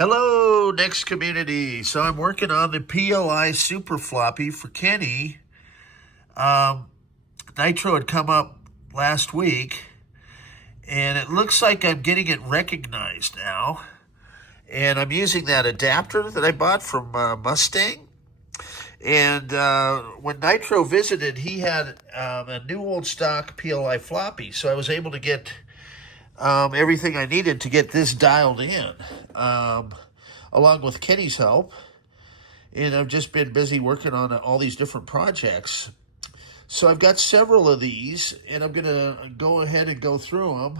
Hello, Next community. So I'm working on the PLI super floppy for Kenny. Nitro had come up last week, and it looks like I'm getting it recognized now. And I'm using that adapter that I bought from Mustang. And when Nitro visited, he had a new old stock PLI floppy. So I was able to get everything I needed to get this dialed in, along with Kenny's help. And I've just been busy working on all these different projects. So I've got several of these, and I'm going to go ahead and go through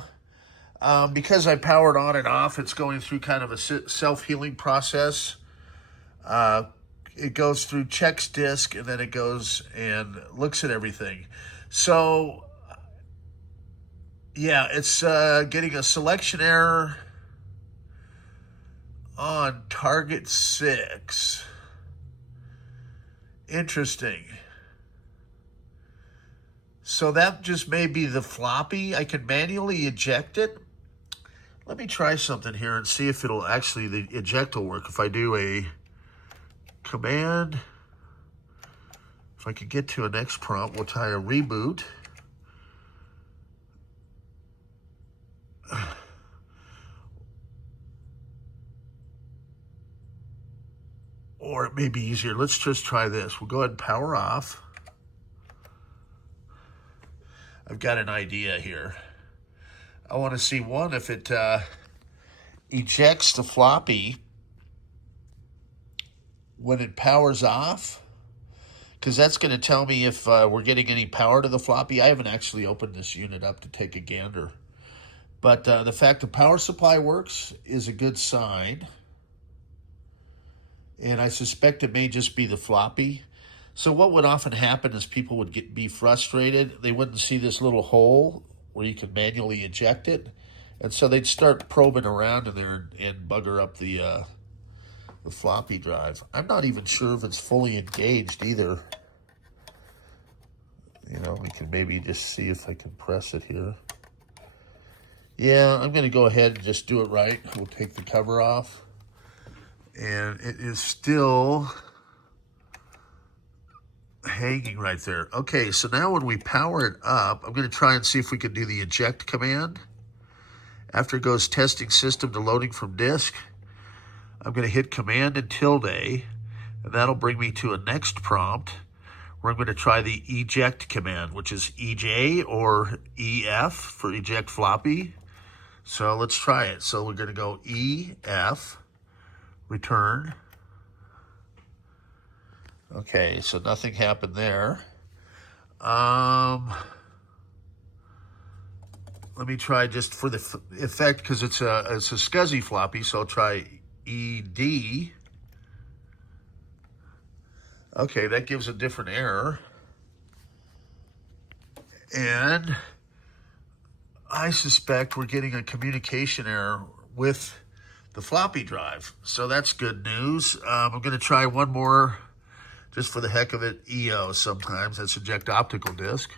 them. Because I powered on and off, it's going through kind of a self-healing process. It goes through, checks disk, and then it goes and looks at everything. So yeah, it's getting a selection error on target 6. Interesting. So that just may be the floppy. I can manually eject it. Let me try something here and see if it'll actually, the eject will work. If I do a command, if I could get to a next prompt, we'll try a reboot. Or it may be easier. Let's just try this. We'll go ahead and power off. I've got an idea here. I want to see, one, if it ejects the floppy when it powers off, because that's going to tell me if we're getting any power to the floppy. I haven't actually opened this unit up to take a gander. But the fact the power supply works is a good sign. And I suspect it may just be the floppy. So what would often happen is people would be frustrated. They wouldn't see this little hole where you can manually eject it. And so they'd start probing around in there and bugger up the floppy drive. I'm not even sure if it's fully engaged either. You know, we can maybe just see if I can press it here. Yeah, I'm going to go ahead and just do it right. We'll take the cover off. And it is still hanging right there. Okay, so now when we power it up, I'm going to try and see if we can do the eject command. After it goes testing system to loading from disk, I'm going to hit command and tilde, and that'll bring me to a next prompt where I'm going to try the eject command, which is EJ or EF for eject floppy. So let's try it. So we're going to go EF, return. Okay, so nothing happened there. Let me try just for the effect, because it's a SCSI floppy, so I'll try ED. Okay, that gives a different error. And I suspect we're getting a communication error with the floppy drive. So that's good news. I'm going to try one more just for the heck of it. EO sometimes. That's eject optical disk.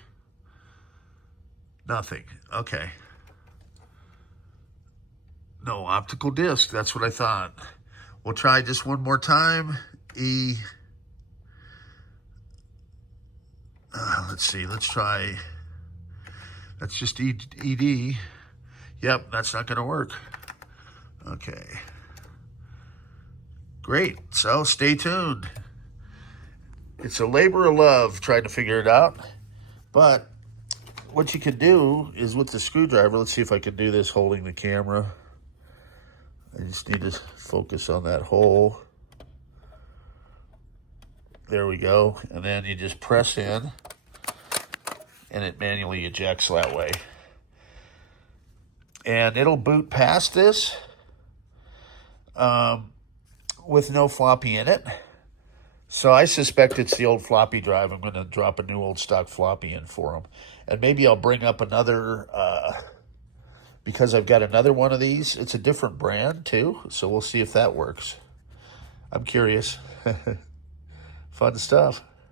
Nothing. Okay. No optical disk. That's what I thought. We'll try just one more time. Let's see. Let's try. That's just ED. Yep, that's not going to work. Okay. Great. So stay tuned. It's a labor of love trying to figure it out. But what you can do is with the screwdriver, let's see if I can do this holding the camera. I just need to focus on that hole. There we go. And then you just press in, and it manually ejects that way. And it'll boot past this with no floppy in it. So I suspect it's the old floppy drive. I'm going to drop a new old stock floppy in for them. And maybe I'll bring up another, because I've got another one of these. It's a different brand too, so we'll see if that works. I'm curious. Fun stuff.